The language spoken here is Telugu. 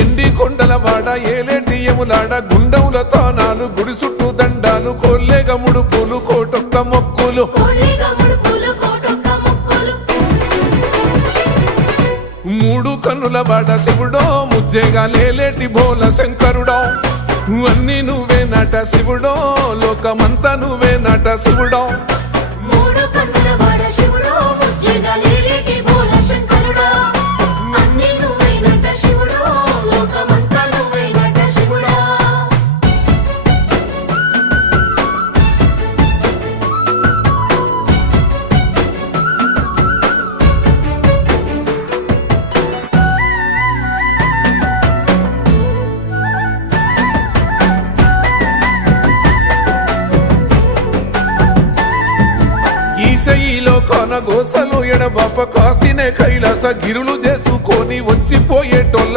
ఎండి కొండల వాడ ఏలేటి యములాడ గుండముల తానాలు గుడి చుట్టూ దండాలు కొల్లేగ ముడుపులు కోటొక్క మొక్కులు మూడు కన్నుల వాడ శివుడో ముజ్జేగా లేలేటి బోల శంకరుడో అన్ని నువ్వే నట శివుడో లోకమంతా నువ్వే నట శివుడో ఈశయిలో కొన గోసలు ఎడబాప కాసినే కైలాస గిరులు చేసుకొని వచ్చిపోయేటోళ్ళ